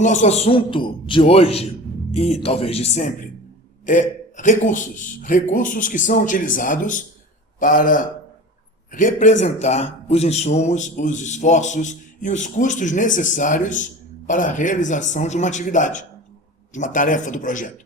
O nosso assunto de hoje, e talvez de sempre, é recursos. Recursos que são utilizados para representar os insumos, os esforços e os custos necessários para a realização de uma atividade, de uma tarefa do projeto.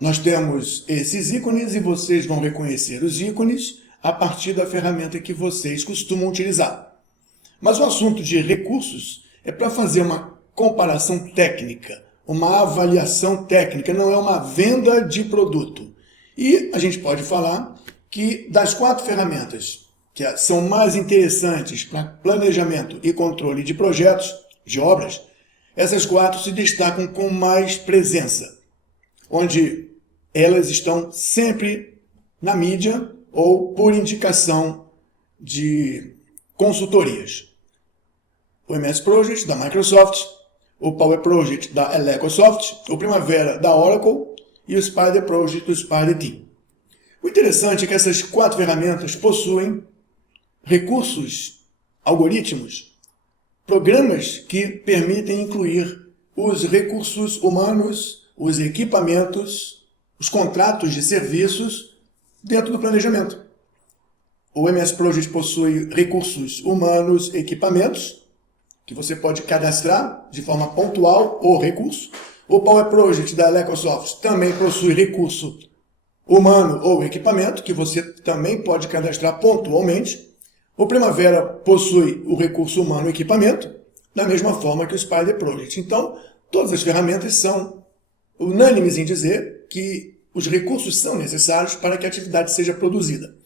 Nós temos esses ícones e vocês vão reconhecer os ícones a partir da ferramenta que vocês costumam utilizar. Mas o assunto de recursos é para fazer uma comparação técnica, uma avaliação técnica, não é uma venda de produto. E a gente pode falar que das 4 ferramentas que são mais interessantes para planejamento e controle de projetos, de obras, essas 4 se destacam com mais presença, onde elas estão sempre na mídia ou por indicação de consultorias. O MS Project da Microsoft, o Power Project da Elecosoft, o Primavera da Oracle e o Spider Project do Spider-Team. O interessante é que essas 4 ferramentas possuem recursos, algoritmos, programas que permitem incluir os recursos humanos, os equipamentos, os contratos de serviços dentro do planejamento. O MS Project possui recursos humanos, equipamentos, que você pode cadastrar de forma pontual o recurso. O Power Project da Elecosoft também possui recurso humano ou equipamento, que você também pode cadastrar pontualmente. O Primavera possui o recurso humano e equipamento, da mesma forma que o Spider Project. Então, todas as ferramentas são unânimes em dizer que os recursos são necessários para que a atividade seja produzida.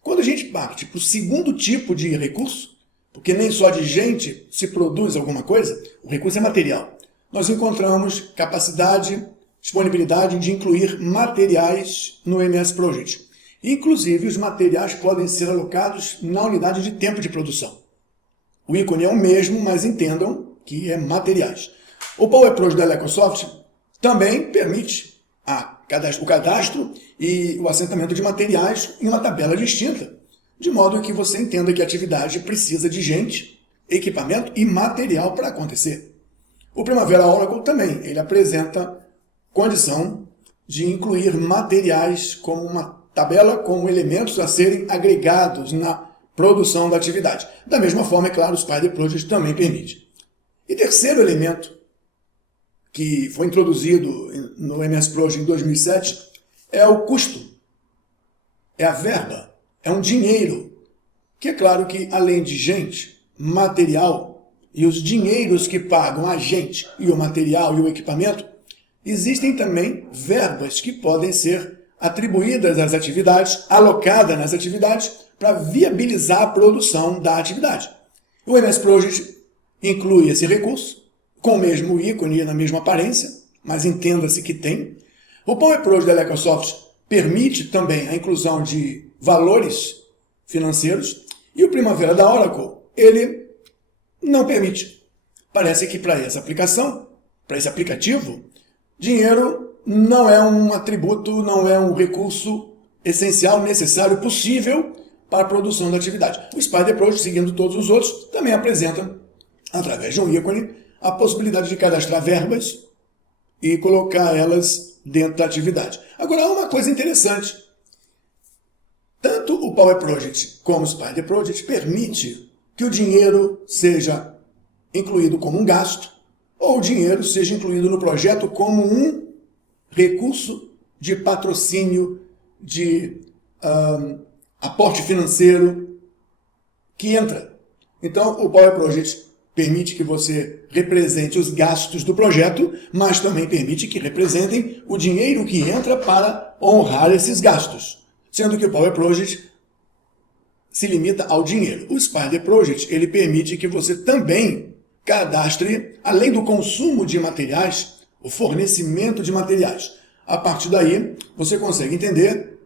Quando a gente parte para o segundo tipo de recurso, porque nem só de gente se produz alguma coisa, o recurso é material. Nós encontramos capacidade, disponibilidade de incluir materiais no MS Project. Inclusive, os materiais podem ser alocados na unidade de tempo de produção. O ícone é o mesmo, mas entendam que é materiais. O Power Project da Elecosoft também permite o cadastro e o assentamento de materiais em uma tabela distinta, de modo que você entenda que a atividade precisa de gente, equipamento e material para acontecer. O Primavera Oracle também, ele apresenta condição de incluir materiais como uma tabela com elementos a serem agregados na produção da atividade. Da mesma forma, é claro, o Spider Project também permite. E terceiro elemento que foi introduzido no MS Project em 2007 é o custo, é a verba. É um dinheiro, que é claro que além de gente, material e os dinheiros que pagam a gente e o material e o equipamento, existem também verbas que podem ser atribuídas às atividades, alocadas nas atividades, para viabilizar a produção da atividade. O MS Project inclui esse recurso, com o mesmo ícone e na mesma aparência, mas entenda-se que tem. O Power Project da Elecosoft permite também a inclusão de valores financeiros, e o Primavera da Oracle, ele não permite. Parece que para essa aplicação, para esse aplicativo, dinheiro não é um atributo, não é um recurso essencial, necessário, possível para a produção da atividade. O Spider Project, seguindo todos os outros, também apresenta, através de um ícone, a possibilidade de cadastrar verbas e colocar elas dentro da atividade. Agora, há uma coisa interessante. Tanto o Power Project como o Spider Project permite que o dinheiro seja incluído como um gasto ou o dinheiro seja incluído no projeto como um recurso de patrocínio, de aporte financeiro que entra. Então, o Power Project permite que você represente os gastos do projeto, mas também permite que representem o dinheiro que entra para honrar esses gastos. Sendo que o Power Project se limita ao dinheiro. O Spider Project, ele permite que você também cadastre, além do consumo de materiais, o fornecimento de materiais. A partir daí, você consegue entender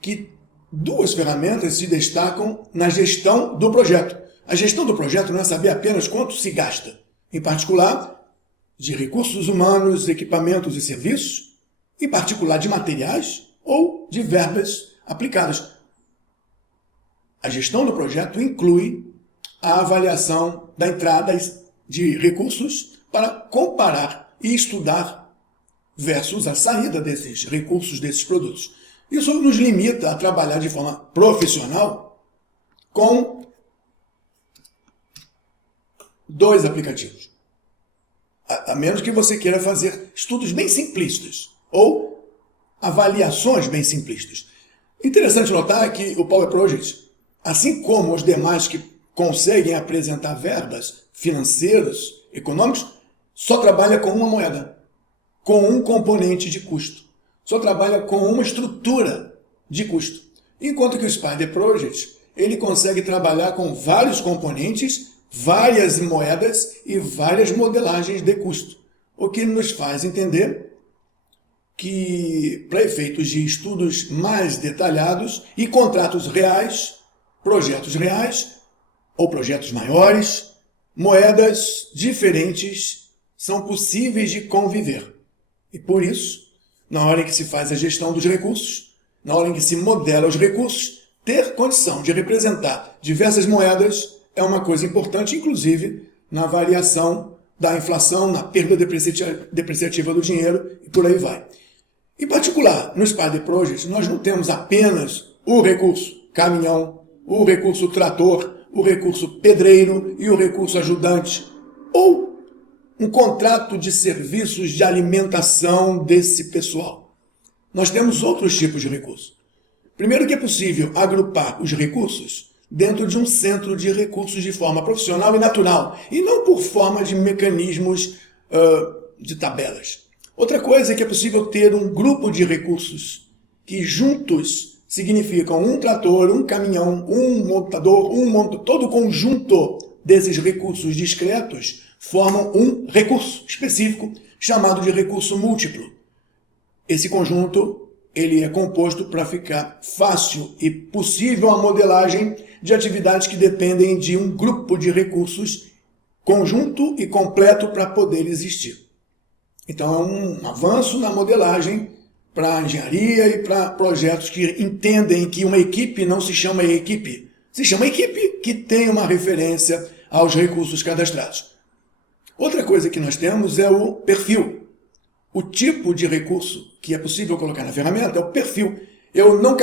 que 2 ferramentas se destacam na gestão do projeto. A gestão do projeto não é saber apenas quanto se gasta, em particular de recursos humanos, equipamentos e serviços, em particular de materiais ou de verbas aplicadas. A gestão do projeto inclui a avaliação da entrada de recursos, para comparar e estudar versus a saída desses recursos, desses produtos. Isso nos limita a trabalhar de forma profissional com 2 aplicativos. A menos que você queira fazer estudos bem simplistas ou avaliações bem simplistas. Interessante notar que o Power Project, assim como os demais que conseguem apresentar verbas financeiras, econômicos, só trabalha com uma moeda, com um componente de custo. Só trabalha com uma estrutura de custo. Enquanto que o Spider Project, ele consegue trabalhar com vários componentes, várias moedas e várias modelagens de custo. O que nos faz entender que, para efeitos de estudos mais detalhados e contratos reais, projetos reais ou projetos maiores, moedas diferentes são possíveis de conviver. E por isso, na hora em que se faz a gestão dos recursos, na hora em que se modela os recursos, ter condição de representar diversas moedas é uma coisa importante, inclusive na variação da inflação, na perda depreciativa do dinheiro e por aí vai. Em particular, no Spider Project, nós não temos apenas o recurso caminhão, o recurso trator, o recurso pedreiro e o recurso ajudante, ou um contrato de serviços de alimentação desse pessoal. Nós temos outros tipos de recursos. Primeiro que é possível agrupar os recursos dentro de um centro de recursos de forma profissional e natural, e não por forma de mecanismos de tabelas. Outra coisa é que é possível ter um grupo de recursos que juntos significam um trator, um caminhão, um montador, todo o conjunto desses recursos discretos formam um recurso específico chamado de recurso múltiplo. Esse conjunto ele é composto para ficar fácil e possível a modelagem de atividades que dependem de um grupo de recursos conjunto e completo para poder existir. Então é um avanço na modelagem para a engenharia e para projetos que entendem que uma equipe não se chama equipe. Se chama equipe que tem uma referência aos recursos cadastrados. Outra coisa que nós temos é o perfil. O tipo de recurso que é possível colocar na ferramenta é o perfil. Eu não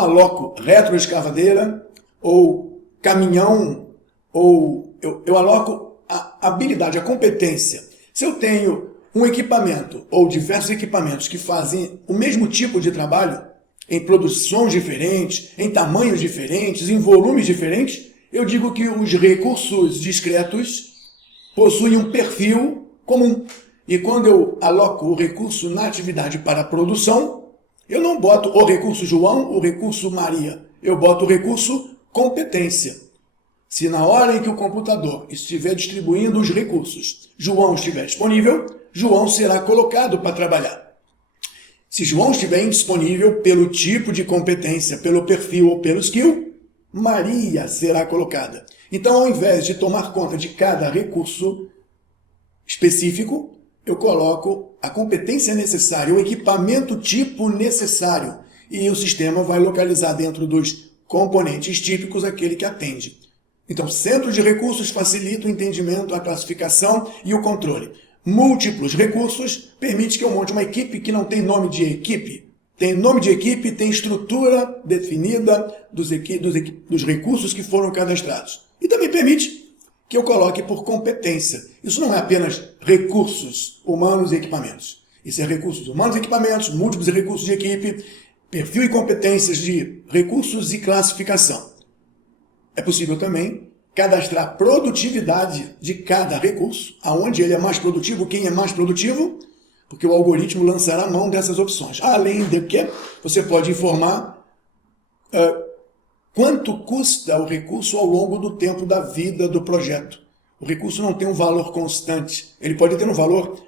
aloco retroescavadeira ou caminhão, ou eu aloco a habilidade, a competência. Se eu tenho um equipamento ou diversos equipamentos que fazem o mesmo tipo de trabalho, em produções diferentes, em tamanhos diferentes, em volumes diferentes, eu digo que os recursos discretos possuem um perfil comum. E quando eu aloco o recurso na atividade para a produção, eu não boto o recurso João, o recurso Maria. Eu boto o recurso competência. Se na hora em que o computador estiver distribuindo os recursos, João estiver disponível, João será colocado para trabalhar. Se João estiver indisponível pelo tipo de competência, pelo perfil ou pelo skill, Maria será colocada. Então, ao invés de tomar conta de cada recurso específico, eu coloco a competência necessária, o equipamento tipo necessário, e o sistema vai localizar dentro dos componentes típicos aquele que atende. Então, centro de recursos facilita o entendimento, a classificação e o controle. Múltiplos recursos permite que eu monte uma equipe que não tem nome de equipe. Tem nome de equipe, tem estrutura definida dos recursos que foram cadastrados. E também permite que eu coloque por competência. Isso não é apenas recursos humanos e equipamentos. Isso é recursos humanos e equipamentos, múltiplos recursos de equipe, perfil e competências de recursos e classificação. É possível também cadastrar a produtividade de cada recurso, aonde ele é mais produtivo, quem é mais produtivo, porque o algoritmo lançará mão dessas opções. Além de que você pode informar quanto custa o recurso ao longo do tempo da vida do projeto. O recurso não tem um valor constante. Ele pode ter um valor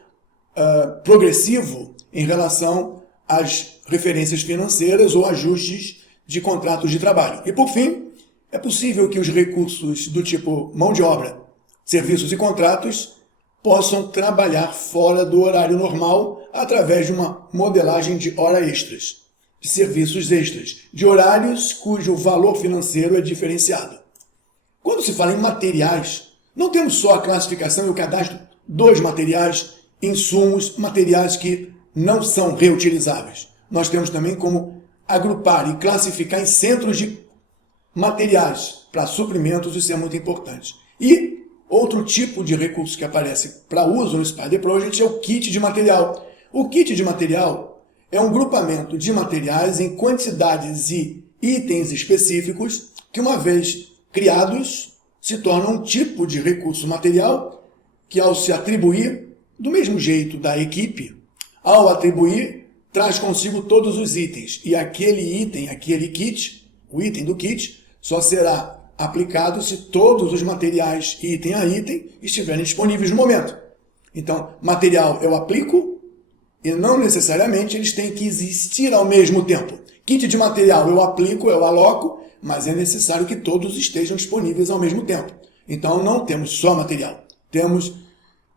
progressivo em relação às referências financeiras ou ajustes de contratos de trabalho. E, por fim, é possível que os recursos do tipo mão de obra, serviços e contratos possam trabalhar fora do horário normal através de uma modelagem de hora extras, de serviços extras, de horários cujo valor financeiro é diferenciado. Quando se fala em materiais, Não temos só a classificação e o cadastro dos materiais, insumos, materiais que não são reutilizáveis. Nós temos também como agrupar e classificar em centros de materiais para suprimentos, isso é muito importante. E outro tipo de recurso que aparece para uso no Spider Project é o kit de material. O kit de material é um grupamento de materiais em quantidades e itens específicos que, uma vez criados, se tornam um tipo de recurso material que, ao se atribuir, do mesmo jeito da equipe, ao atribuir, traz consigo todos os itens. E aquele item, aquele kit, o item do kit, só será aplicado se todos os materiais, item a item, estiverem disponíveis no momento. Então, material eu aplico e não necessariamente eles têm que existir ao mesmo tempo. Kit de material eu aplico, eu aloco, mas é necessário que todos estejam disponíveis ao mesmo tempo. Então, não temos só material. Temos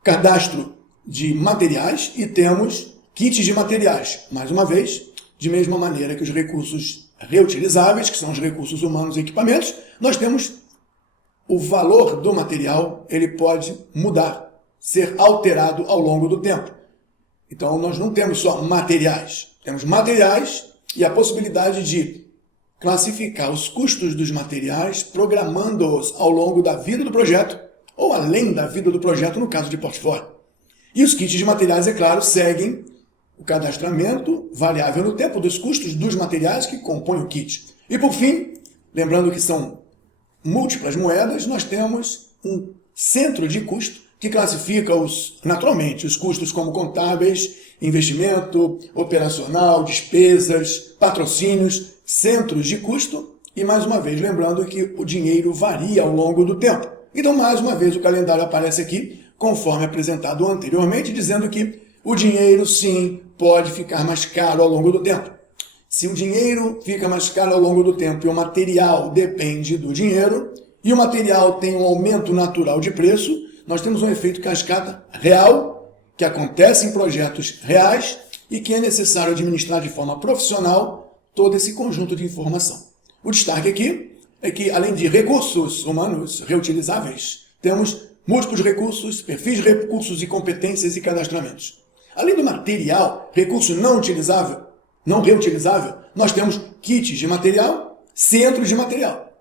cadastro de materiais e temos kits de materiais. Mais uma vez, de mesma maneira que os recursos reutilizáveis, que são os recursos humanos e equipamentos, nós temos o valor do material, ele pode mudar, ser alterado ao longo do tempo. Então, nós não temos só materiais. Temos materiais e a possibilidade de classificar os custos dos materiais, programando-os ao longo da vida do projeto, ou além da vida do projeto, no caso de portfólio. E os kits de materiais, é claro, seguem o cadastramento variável no tempo dos custos dos materiais que compõem o kit. E por fim, lembrando que são múltiplas moedas, nós temos um centro de custo que classifica naturalmente os custos como contábeis, investimento, operacional, despesas, patrocínios, centros de custo e, mais uma vez, lembrando que o dinheiro varia ao longo do tempo. Então, mais uma vez, o calendário aparece aqui, conforme apresentado anteriormente, dizendo que o dinheiro, sim, pode ficar mais caro ao longo do tempo. Se o dinheiro fica mais caro ao longo do tempo e o material depende do dinheiro, e o material tem um aumento natural de preço, nós temos um efeito cascata real, que acontece em projetos reais e que é necessário administrar de forma profissional todo esse conjunto de informação. O destaque aqui é que, além de recursos humanos reutilizáveis, temos múltiplos recursos, perfis de recursos e competências e cadastramentos. Além do material, recurso não utilizável, não reutilizável, nós temos kits de material, centros de material.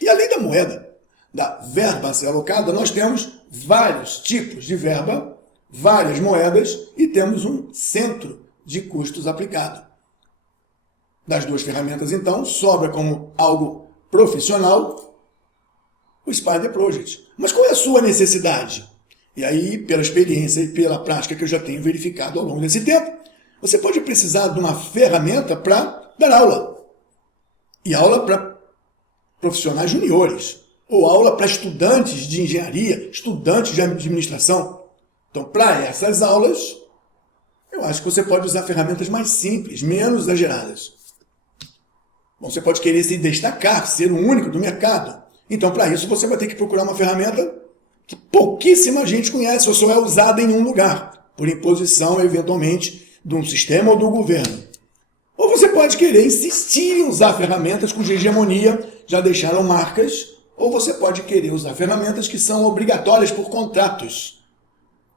E além da moeda, da verba a ser alocada, nós temos vários tipos de verba, várias moedas e temos um centro de custos aplicado. Das duas ferramentas, então, sobra como algo profissional o Spider Project. Mas qual é a sua necessidade? E aí, pela experiência e pela prática que eu já tenho verificado ao longo desse tempo, você pode precisar de uma ferramenta para dar aula. E aula para profissionais juniores. Ou aula para estudantes de engenharia, estudantes de administração. Então, para essas aulas, eu acho que você pode usar ferramentas mais simples, menos exageradas. Bom, você pode querer se destacar, ser o único do mercado. Então, para isso, você vai ter que procurar uma ferramenta que pouquíssima gente conhece ou só é usada em um lugar, por imposição, eventualmente, de um sistema ou do governo. Ou você pode querer insistir em usar ferramentas cuja hegemonia já deixaram marcas, ou você pode querer usar ferramentas que são obrigatórias por contratos.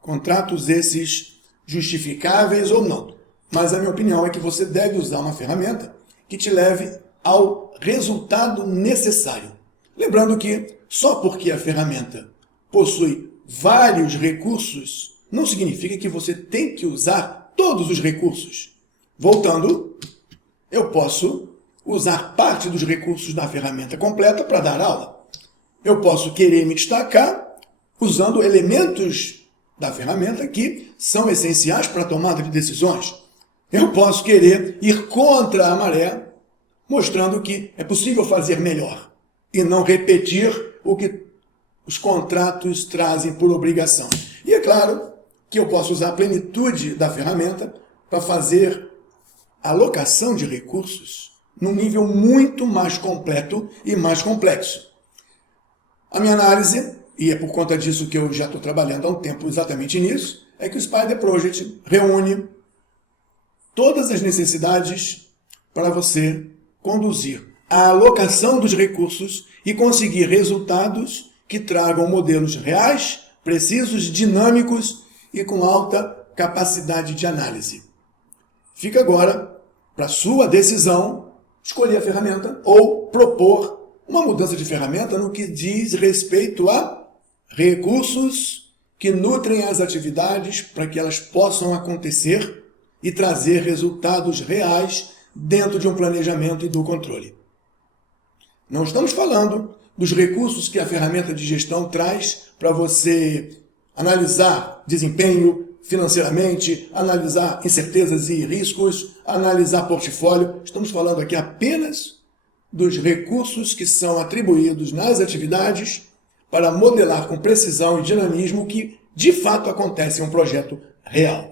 Contratos esses justificáveis ou não. Mas a minha opinião é que você deve usar uma ferramenta que te leve ao resultado necessário. Lembrando que só porque a ferramenta possui vários recursos, não significa que você tem que usar todos os recursos. Voltando, eu posso usar parte dos recursos da ferramenta completa para dar aula. Eu posso querer me destacar usando elementos da ferramenta que são essenciais para a tomada de decisões. Eu posso querer ir contra a maré, mostrando que é possível fazer melhor e não repetir o que os contratos trazem por obrigação. E é claro que eu posso usar a plenitude da ferramenta para fazer a alocação de recursos num nível muito mais completo e mais complexo. A minha análise, e é por conta disso que eu já estou trabalhando há um tempo exatamente nisso, é que o Spider Project reúne todas as necessidades para você conduzir a alocação dos recursos e conseguir resultados que tragam modelos reais, precisos, dinâmicos e com alta capacidade de análise. Fica agora para sua decisão escolher a ferramenta ou propor uma mudança de ferramenta no que diz respeito a recursos que nutrem as atividades para que elas possam acontecer e trazer resultados reais dentro de um planejamento e do controle. Não estamos falando dos recursos que a ferramenta de gestão traz para você analisar desempenho financeiramente, analisar incertezas e riscos, analisar portfólio. Estamos falando aqui apenas dos recursos que são atribuídos nas atividades para modelar com precisão e dinamismo o que de fato acontece em um projeto real.